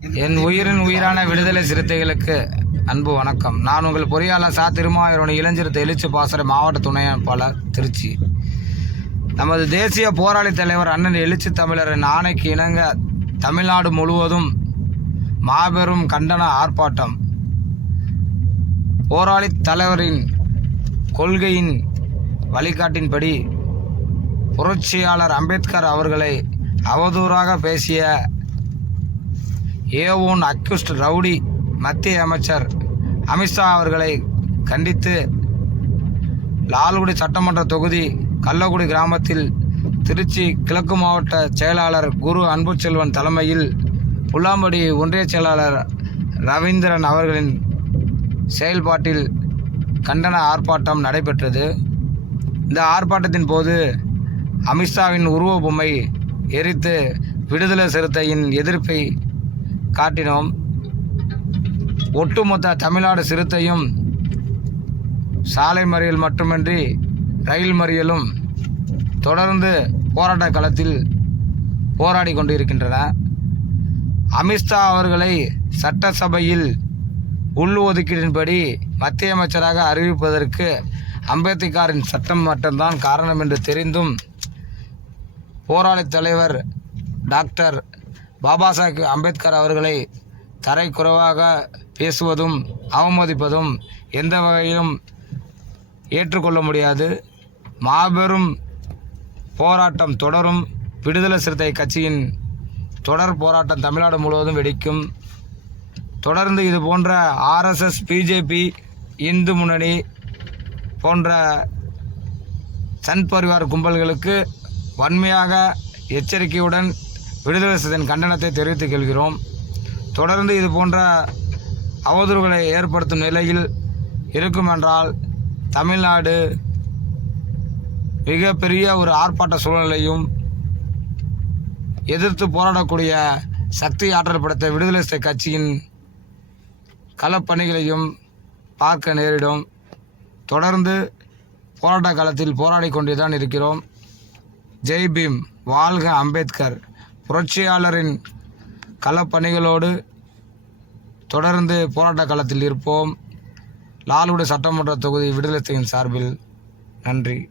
என் உயிரின் உயிரான விடுதலை சிறுத்தைகளுக்கு அன்பு வணக்கம். நான் உங்கள் பொறியாளர் சா. திருமாவூரணி இளைஞர் எழுச்சி பாசறை மாவட்ட துணை அமைப்பாளர் திருச்சி. நமது தேசிய போராளி தலைவர் அண்ணன் எழுச்சி தமிழரின் ஆணைக்கு இணங்க தமிழ்நாடு முழுவதும் மாபெரும் கண்டன ஆர்ப்பாட்டம். போராளி தலைவரின் கொள்கையின் வழிகாட்டின்படி புரட்சியாளர் அம்பேத்கர் அவர்களை அவதூறாக பேசிய ஏவோன் அக்யூஸ்ட் ரவுடி மத்திய அமைச்சர் அமித்ஷா அவர்களை கண்டித்து லால்குடி சட்டமன்ற தொகுதி கள்ளக்குடி கிராமத்தில் திருச்சி கிழக்கு மாவட்ட செயலாளர் குரு அன்புச்செல்வன் தலைமையில் புல்லாம்படி ஒன்றிய செயலாளர் ரவீந்திரன் அவர்களின் செயல்பாட்டில் கண்டன ஆர்ப்பாட்டம் நடைபெற்றது. இந்த ஆர்ப்பாட்டத்தின் போது அமித்ஷாவின் உருவ பொம்மை எரித்து விடுதலை சிறுத்தையின் எதிர்ப்பை காட்டினோம். ஒட்டுமொத்த தமிழ்நாடு சிறுத்தையும் சாலை மறியல் மட்டுமின்றி ரயில் மறியலும் தொடர்ந்து போராட்ட களத்தில் போராடி கொண்டிருக்கின்றன. அமித்ஷா அவர்களை சட்டசபையில் உள் ஒதுக்கீட்டின்படி மத்திய அமைச்சராக அறிவிப்பதற்கு அம்பேத்கரின் சட்டம் மட்டும்தான் காரணம் என்று தெரிந்தும் போராளி தலைவர் டாக்டர் பாபா சாஹேப் அம்பேத்கர் அவர்களை தரைக்குறைவாக பேசுவதும் அவமதிப்பதும் எந்த வகையிலும் ஏற்றுக்கொள்ள முடியாது. மாபெரும் போராட்டம் தொடரும். விடுதலை சிறுத்தை கட்சியின் தொடர் போராட்டம் தமிழ்நாடு முழுவதும் வெடிக்கும். தொடர்ந்து இது போன்ற ஆர்எஸ்எஸ் பிஜேபி இந்து முன்னணி போன்ற சன் பரிவார் கும்பல்களுக்கு வன்மையாக எச்சரிக்கையுடன் விடுதலை சிதன் கண்டனத்தை தெரிவித்துக் கொள்கிறோம். தொடர்ந்து இது போன்ற அவதூறுகளை ஏற்படுத்தும் நிலையில் இருக்குமென்றால் தமிழ்நாடு மிகப்பெரிய ஒரு ஆர்ப்பாட்ட சூழ்நிலையும் எதிர்த்து போராடக்கூடிய சக்தி ஆற்றல் படுத்த விடுதலை சிறை கட்சியின் களப்பணிகளையும் பார்க்க நேரிடும். தொடர்ந்து போராட்ட காலத்தில் போராடி கொண்டே தான் இருக்கிறோம். ஜெய் பீம் வாழ்க அம்பேத்கர். புரட்சியாளரின் களப்பணிகளோடு தொடர்ந்து போராட்ட களத்தில் இருப்போம். லாலுடைய சட்டமன்ற தொகுதி விடுதலை சார்பில் நன்றி.